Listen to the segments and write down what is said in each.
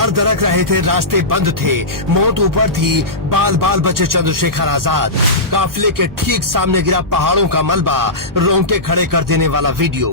पहाड़ दरक रहे थे, रास्ते बंद थे, मौत ऊपर थी, बाल बाल बचे चंद्रशेखर आजाद। काफिले के ठीक सामने गिरा पहाड़ों का मलबा, रोंगटे खड़े कर देने वाला वीडियो।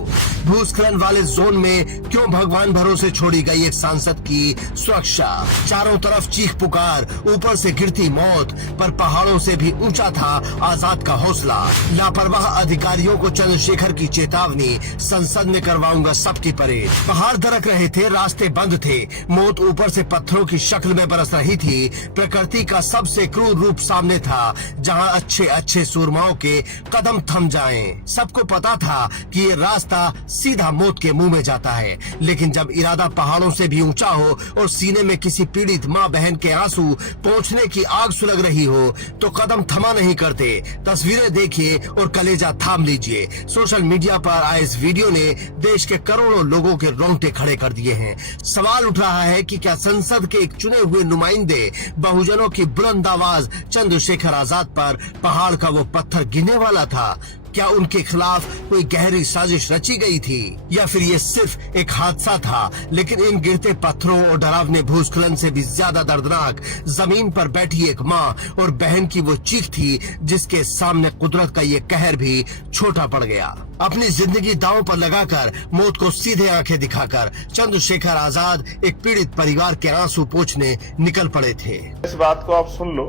भूस्खलन वाले जोन में क्यों भगवान भरोसे छोड़ी गई एक सांसद की सुरक्षा। चारों तरफ चीख पुकार, ऊपर से गिरती मौत, पर पहाड़ों से भी ऊंचा था आजाद का हौसला। लापरवाह अधिकारियों को चंद्रशेखर की चेतावनी, संसद में करवाऊंगा सबकी परेड। पहाड़ दरक रहे थे, रास्ते बंद थे, मौत ऊपर से पत्थरों की शक्ल में बरस रही थी। प्रकृति का सबसे क्रूर रूप सामने था, जहां अच्छे अच्छे सूरमाओं के कदम थम जाएं। सबको पता था कि ये रास्ता सीधा मौत के मुंह में जाता है, लेकिन जब इरादा पहाड़ों से भी ऊंचा हो और सीने में किसी पीड़ित माँ बहन के आंसू पहुंचने की आग सुलग रही हो, तो कदम थमा नहीं करते। तस्वीरें देखिए और कलेजा थाम लीजिए। सोशल मीडिया पर आए इस वीडियो ने देश के करोड़ों लोगों के रोंगटे खड़े कर दिए हैं। सवाल उठ रहा है कि क्या संसद के एक चुने हुए नुमाइंदे, बहुजनों की बुलंद आवाज चंद्रशेखर आजाद पर पहाड़ का वो पत्थर गिरने वाला था? क्या उनके खिलाफ कोई गहरी साजिश रची गई थी, या फिर ये सिर्फ एक हादसा था? लेकिन इन गिरते पत्थरों और डरावने भूस्खलन से भी ज्यादा दर्दनाक जमीन पर बैठी एक माँ और बहन की वो चीख थी, जिसके सामने कुदरत का ये कहर भी छोटा पड़ गया। अपनी जिंदगी दांव पर लगाकर, मौत को सीधे आंखें दिखाकर चंद्रशेखर आजाद एक पीड़ित परिवार के आंसू पोंछने निकल पड़े थे। इस बात को आप सुन लो,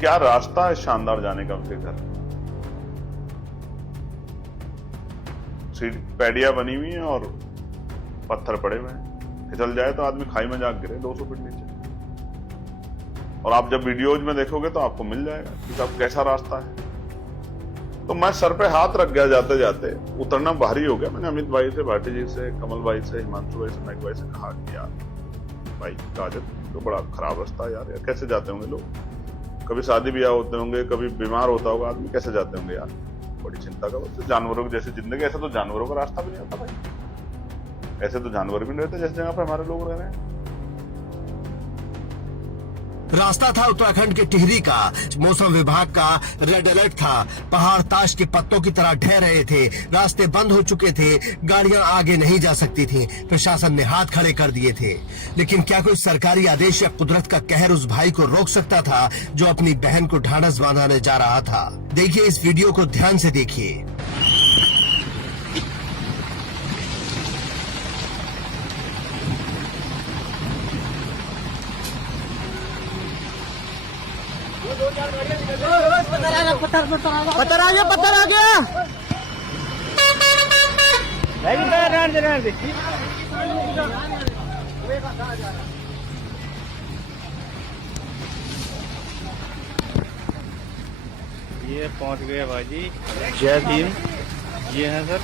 क्या रास्ता है शानदार जाने का उनके घर। पैडिया बनी हुई है और पत्थर पड़े हुए हैं, फिसल जाए तो आदमी खाई में जाके गिरे 200 फीट नीचे। और आप जब वीडियोज में देखोगे तो आपको मिल जाएगा कि साहब कैसा रास्ता है। तो मैं सर पे हाथ रख गया जाते जाते, उतरना भारी हो गया। मैंने अमित भाई से, भाटी जी से, कमल भाई से, हिमांशु भाई से, मैक भाई से कहा कि यार भाई काजल तो बड़ा खराब रास्ता है यार, कैसे जाते होंगे लोग, कभी शादी ब्याह होते होंगे, कभी बीमार होता होगा आदमी, कैसे जाते होंगे यार। बड़ी चिंता का वक्त, जानवरों की जैसी जिंदगी, ऐसा तो जानवरों का रास्ता भी नहीं होता भाई, ऐसे तो जानवर भी नहीं रहते जैसे जगह पे हमारे लोग रह रहे हैं। रास्ता था उत्तराखंड के टिहरी का। मौसम विभाग का रेड अलर्ट था। पहाड़ ताश के पत्तों की तरह ढह रहे थे, रास्ते बंद हो चुके थे, गाड़ियां आगे नहीं जा सकती थी, प्रशासन ने हाथ खड़े कर दिए थे। लेकिन क्या कोई सरकारी आदेश या कुदरत का कहर उस भाई को रोक सकता था जो अपनी बहन को ढांढस बांधाने जा रहा था? देखिए इस वीडियो को ध्यान से देखिए। पत्थर आ गया ये पहुंच गए भाई। जय भीम। ये है सर।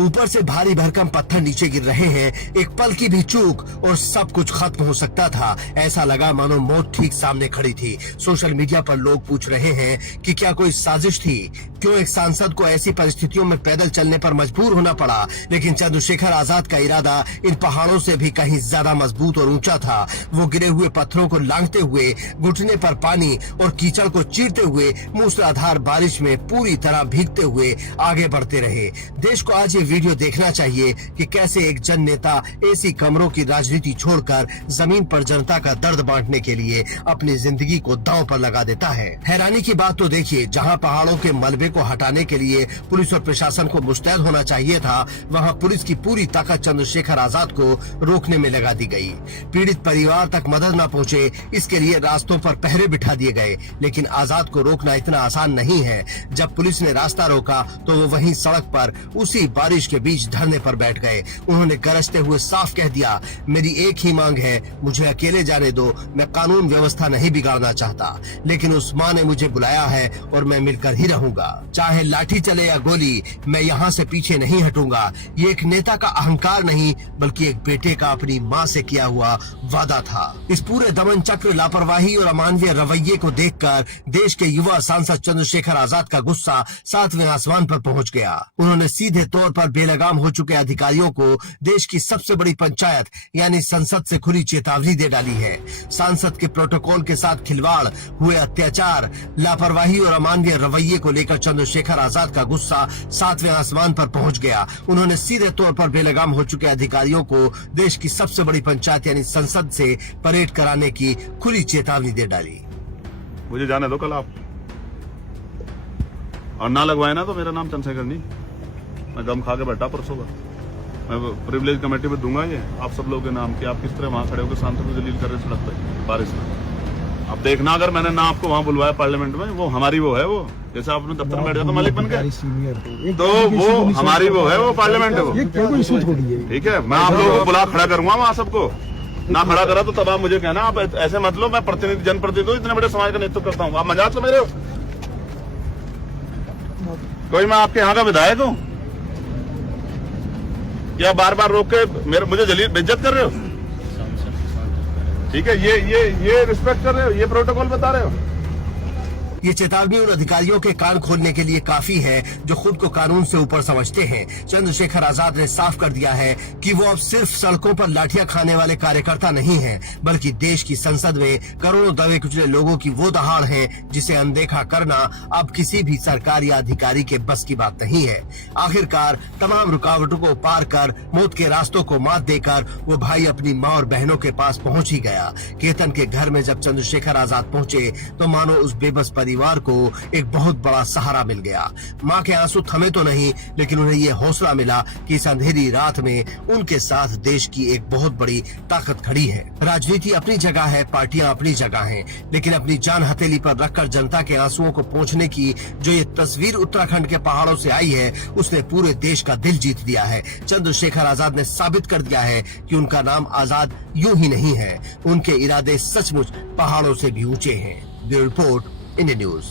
ऊपर से भारी भरकम पत्थर नीचे गिर रहे हैं। एक पल की भी चूक और सब कुछ खत्म हो सकता था। ऐसा लगा मानो मौत ठीक सामने खड़ी थी। सोशल मीडिया पर लोग पूछ रहे हैं कि क्या कोई साजिश थी? क्यों एक सांसद को ऐसी परिस्थितियों में पैदल चलने पर मजबूर होना पड़ा? लेकिन चंद्रशेखर आजाद का इरादा इन पहाड़ों से भी कहीं ज्यादा मजबूत और ऊंचा था। वो गिरे हुए पत्थरों को लांघते हुए, घुटने पर पानी और कीचड़ को चीरते हुए, मूसलाधार बारिश में पूरी तरह भीगते हुए आगे बढ़ते रहे। देश को आज ये वीडियो देखना चाहिए कि कैसे एक जन नेता एसी कमरों की राजनीति छोड़कर जमीन पर जनता का दर्द बांटने के लिए अपनी जिंदगी को दांव पर लगा देता है। हैरानी की बात तो देखिए, जहां पहाड़ों के मलबे को हटाने के लिए पुलिस और प्रशासन को मुस्तैद होना चाहिए था, वहां पुलिस की पूरी ताकत चंद्रशेखर आजाद को रोकने में लगा दी गई। पीड़ित परिवार तक मदद न पहुंचे, इसके लिए रास्तों पर पहरे बिठा दिए गए। लेकिन आजाद को रोकना इतना आसान नहीं है। जब पुलिस ने रास्ता रोका तो वो वहीं सड़क पर उसी बारिश के बीच धरने पर बैठ गए। उन्होंने गरजते हुए साफ कह दिया, मेरी एक ही मांग है, मुझे अकेले जाने दो, मैं कानून व्यवस्था नहीं बिगाड़ना चाहता। लेकिन उस माँ ने मुझे बुलाया है और मैं मिलकर ही रहूंगा, चाहे लाठी चले या गोली, मैं यहाँ से पीछे नहीं हटूंगा। ये एक नेता का अहंकार नहीं, बल्कि एक बेटे का अपनी माँ से किया हुआ वादा था। इस पूरे दमन चक्र, लापरवाही और अमानवीय रवैये को देखकर देश के युवा सांसद चंद्रशेखर आजाद का गुस्सा 7वें आसमान पर पहुंच गया। उन्होंने सीधे तौर पर बेलगाम हो चुके अधिकारियों को देश की सबसे बड़ी पंचायत यानी संसद से खुली चेतावनी दे डाली है। सांसद के प्रोटोकॉल के साथ खिलवाड़, हुए अत्याचार, लापरवाही और अमानवीय रवैये को लेकर चंद्रशेखर आजाद का गुस्सा 7वें आसमान पर पहुंच गया। उन्होंने सीधे तौर पर बेलगाम हो चुके अधिकारियों को देश की सबसे बड़ी पंचायत यानी संसद से परेड कराने की खुली चेतावनी दे डाली। मुझे जाने दो कल आप, और ना लगवाए ना तो मेरा नाम चंद्रशेखर नहीं, मैं दम खा के बैठा परसों का। मैं प्रिविलेज कमेटी में दूंगा ये आप सब लोगों के नाम की। आप किस तरह वहां खड़े होकर सांसद को जलील कर रहे सड़क पर बारिश में। अब देखना अगर मैंने ना आपको वहां बुलवाया पार्लियामेंट में, वो हमारी वो है, वो जैसे आपने दफ्तर में बैठ जाता मालिक बन के, तो वो हमारी वो है, वो पार्लियामेंट है वो। ठीक है, मैं आप लोगों को बुला खड़ा करूंगा वहां सबको। ना खड़ा करा तो तब आप मुझे कहना, आप ऐसे मत लो मैं प्रतिनिधि जनप्रतिनिधि हूं, इतने बड़े समाज का नेतृत्व करता हूं। आप मजाक समझ रहे हो? कोई मैं आपके यहाँ का विधायक हूं या बार बार रोक के मुझे जलील बेइज्जत कर रहे हो? ठीक है, ये रिस्पेक्ट कर रहे हो, ये प्रोटोकॉल बता रहे हो? ये चेतावनी उन अधिकारियों के कान खोलने के लिए काफी है जो खुद को कानून से ऊपर समझते हैं। चंद्रशेखर आजाद ने साफ कर दिया है कि वो अब सिर्फ सड़कों पर लाठियां खाने वाले कार्यकर्ता नहीं हैं, बल्कि देश की संसद में करोड़ों दबे कुचले लोगों की वो दहाड़ है जिसे अनदेखा करना अब किसी भी सरकार या अधिकारी के बस की बात नहीं है। आखिरकार तमाम रुकावटों को पार कर, मौत के रास्तों को मात देकर वो भाई अपनी माँ और बहनों के पास पहुँच ही गया। केतन के घर में जब चंद्रशेखर आजाद पहुँचे तो मानो उस बेबस परिवार को एक बहुत बड़ा सहारा मिल गया। मां के आंसू थमे तो नहीं, लेकिन उन्हें यह हौसला मिला कि इस अंधेरी रात में उनके साथ देश की एक बहुत बड़ी ताकत खड़ी है। राजनीति अपनी जगह है, पार्टियां अपनी जगह हैं, लेकिन अपनी जान हथेली पर रखकर जनता के आंसुओं को पोंछने की जो ये तस्वीर उत्तराखंड के पहाड़ों से आई है, उसने पूरे देश का दिल जीत लिया है। चंद्रशेखर आजाद ने साबित कर दिया है कि उनका नाम आजाद यूं ही नहीं है, उनके इरादे सचमुच पहाड़ों से भी ऊंचे हैं। Bureau report, India news.